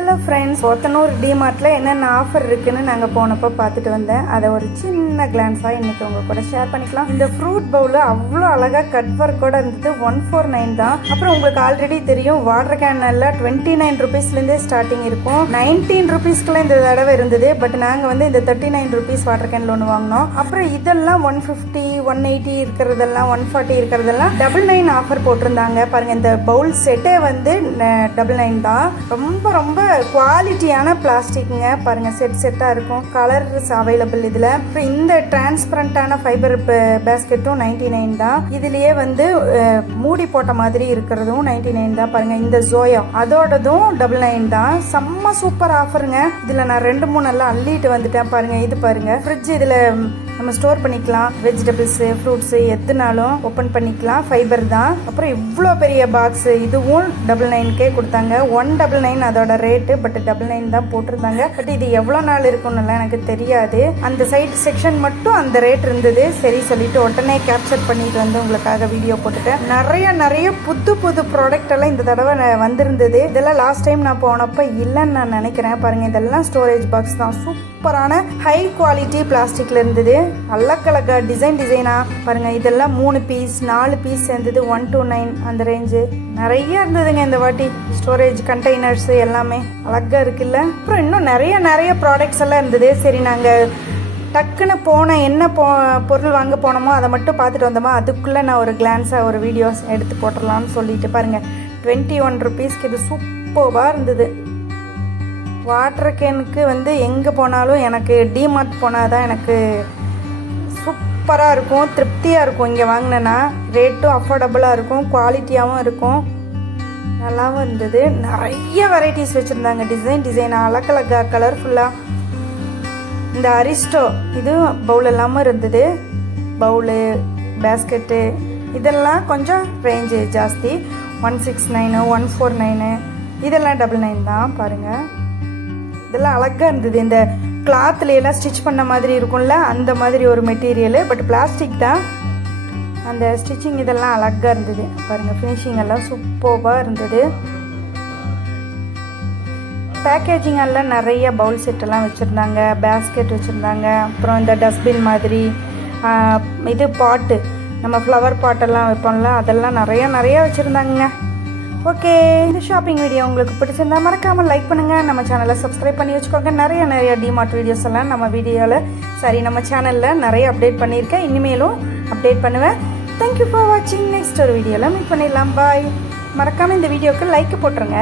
Hello friends, ஒத்தனூர் டிமார்ட்டில் என்னென்ன offer இருக்குன்னு நாங்கள் போனப்போ பார்த்துட்டு வந்தேன். அதை ஒரு சின்ன கிளான்ஸாக இன்றைக்கி உங்கள் கூட ஷேர் பண்ணிக்கலாம். இந்த ஃப்ரூட் பவுல் அவ்வளோ அழகாக கட் ஒர்க்கோட இருந்தது. 149 தான். அப்புறம் உங்களுக்கு ஆல்ரெடி தெரியும், வாட்டர் கேனில் 29 ருபீஸ்லேருந்தே ஸ்டார்டிங் இருக்கும். 19 ருபீஸ்க்குலாம் இந்த தடவை இருந்தது. பட் நாங்கள் வந்து இந்த 39 ருபீஸ் வாட்டர் கேனில் ஒன்று வாங்கினோம். அப்புறம் இதெல்லாம் 150, 180 இருக்கிறதெல்லாம், 140 இருக்கிறதெல்லாம் 99 ஆஃபர் போட்டிருந்தாங்க. பாருங்கள், இந்த பவுல் செட்டே வந்து 99 தான். ரொம்ப ரொம்ப குவாலிட்டியான பிளாஸ்டிக்குங்க. பாருங்கள், செட்டாக இருக்கும். கலர்ஸ் அவைலபிள் இதில். அப்புறம் இந்த டிரான்ஸ்பரண்டான ஃபைபர் பேஸ்கெட்டும் 99 தான். இதுலேயே வந்து மூடி போட்ட மாதிரி இருக்கிறதும் 99 தான். பாருங்கள், இந்த ஜோயா அதோடதும் 99 தான். செம்ம சூப்பர் ஆஃபருங்க. இதில் நான் 2-3 எல்லாம் அள்ளிட்டு வந்துட்டேன். பாருங்கள், இது பாருங்கள், ஃப்ரிட்ஜ் இதில் நம்ம ஸ்டோர் பண்ணிக்கலாம். வெஜிடபிள்ஸு, ஃப்ரூட்ஸு எதுனாலும் ஓப்பன் பண்ணிக்கலாம். ஃபைபர் தான். அப்புறம் இவ்வளோ பெரிய பாக்ஸ், இதுவும் 99K கொடுத்தாங்க. 199 அதோட ரேட்டு. பட் 99 தான் போட்டிருந்தாங்க. பட் இது எவ்வளோ நாள் இருக்கும்னுலாம் எனக்கு தெரியாது. அந்த சைட் செக்ஷன் மட்டும் அந்த ரேட் இருந்தது. சரி சொல்லிட்டு உடனே கேப்சர் பண்ணிட்டு வந்து உங்களுக்காக வீடியோ போட்டுட்டேன். நிறைய புது ப்ராடக்ட் எல்லாம் இந்த தடவை வந்திருந்தது. இதெல்லாம் லாஸ்ட் டைம் நான் போனப்போ இல்லைன்னு நான் நினைக்கிறேன். பாருங்க, இதெல்லாம் ஸ்டோரேஜ் பாக்ஸ் தான். சூப்பரான ஹை குவாலிட்டி பிளாஸ்டிக்ல இருந்தது. அழகழகா டிசைனா பாருங்க. இதெல்லாம் 3 பீஸ் 4 பீஸ் சேர்ந்தது 129 அந்த ரேஞ்சு. நிறைய இருந்ததுங்க இந்த வாட்டி. ஸ்டோரேஜ் கண்டெய்னர்ஸ் எல்லாமே அழகா இருக்குல்ல. அப்புறம் இன்னும் நிறைய ப்ராடக்ட்ஸ் எல்லாம் இருந்தது. சரி, நாங்கள் டக்குன்னு என்ன பொருள் வாங்க போனோமோ அதை மட்டும் பார்த்துட்டு வந்தோமோ, அதுக்குள்ளே நான் ஒரு கிளான்ஸாக ஒரு வீடியோஸ் எடுத்து போட்டுடலாம்னு சொல்லிட்டு பாருங்கள், 21 ருபீஸ்க்கு இது சூப்பராக இருந்தது. வாட்டர் கேனுக்கு வந்து எங்கே போனாலும் எனக்கு டிமார்ட் போனால் தான் எனக்கு சூப்பராக இருக்கும், திருப்தியாக இருக்கும். இங்கே வாங்கினேன்னா ரேட்டும் அஃபோர்டபுளாக இருக்கும், குவாலிட்டியாகவும் இருக்கும், நல்லாவும் இருந்தது. நிறைய வெரைட்டிஸ் வச்சுருந்தாங்க. டிசைனாக அழகழகா கலர்ஃபுல்லாக. இந்த அரிஸ்டோ இது பவுல் எல்லாமும் இருந்தது. பவுலு, பேஸ்கெட்டு இதெல்லாம் கொஞ்சம் ரேஞ்சு ஜாஸ்தி. 169, 149 இதெல்லாம் 99 தான். பாருங்கள், இதெல்லாம் அழகாக இருந்தது. இந்த கிளாத்ல எல்லாம் ஸ்டிச் பண்ண மாதிரி இருக்கும்ல, அந்த மாதிரி ஒரு மெட்டீரியலு. பட் பிளாஸ்டிக் தான். அந்த ஸ்டிச்சிங் இதெல்லாம் அழகாக இருந்தது. பாருங்கள், ஃபினிஷிங் எல்லாம் சூப்பராக இருந்தது. பேக்கேஜிங் எல்லாம் நிறைய பவுல் செட்டெல்லாம் வச்சுருந்தாங்க, பேஸ்கெட் வச்சுருந்தாங்க. அப்புறம் இந்த டஸ்ட்பின் மாதிரி இது பாட்டு, நம்ம ஃப்ளவர் பாட்டெல்லாம் வைப்போம்ல, அதெல்லாம் நிறைய வச்சுருந்தாங்க. ஓகே, இந்த ஷாப்பிங் வீடியோ உங்களுக்கு பிடிச்சிருந்தா மறக்காமல் லைக் பண்ணுங்கள். நம்ம சேனலை சப்ஸ்கிரைப் பண்ணி வச்சுக்கோங்க. நிறைய டிமார்ட் வீடியோஸ் எல்லாம் நம்ம சேனலில் நிறைய அப்டேட் பண்ணியிருக்கேன். இனிமேலும் அப்டேட் பண்ணுவேன். தேங்க்யூ ஃபார் வாட்சிங். நெக்ஸ்ட் ஒரு வீடியோவில் மீட் பண்ணிடலாம். பாய். மறக்காமல் இந்த வீடியோக்கு லைக் போட்டுருங்க.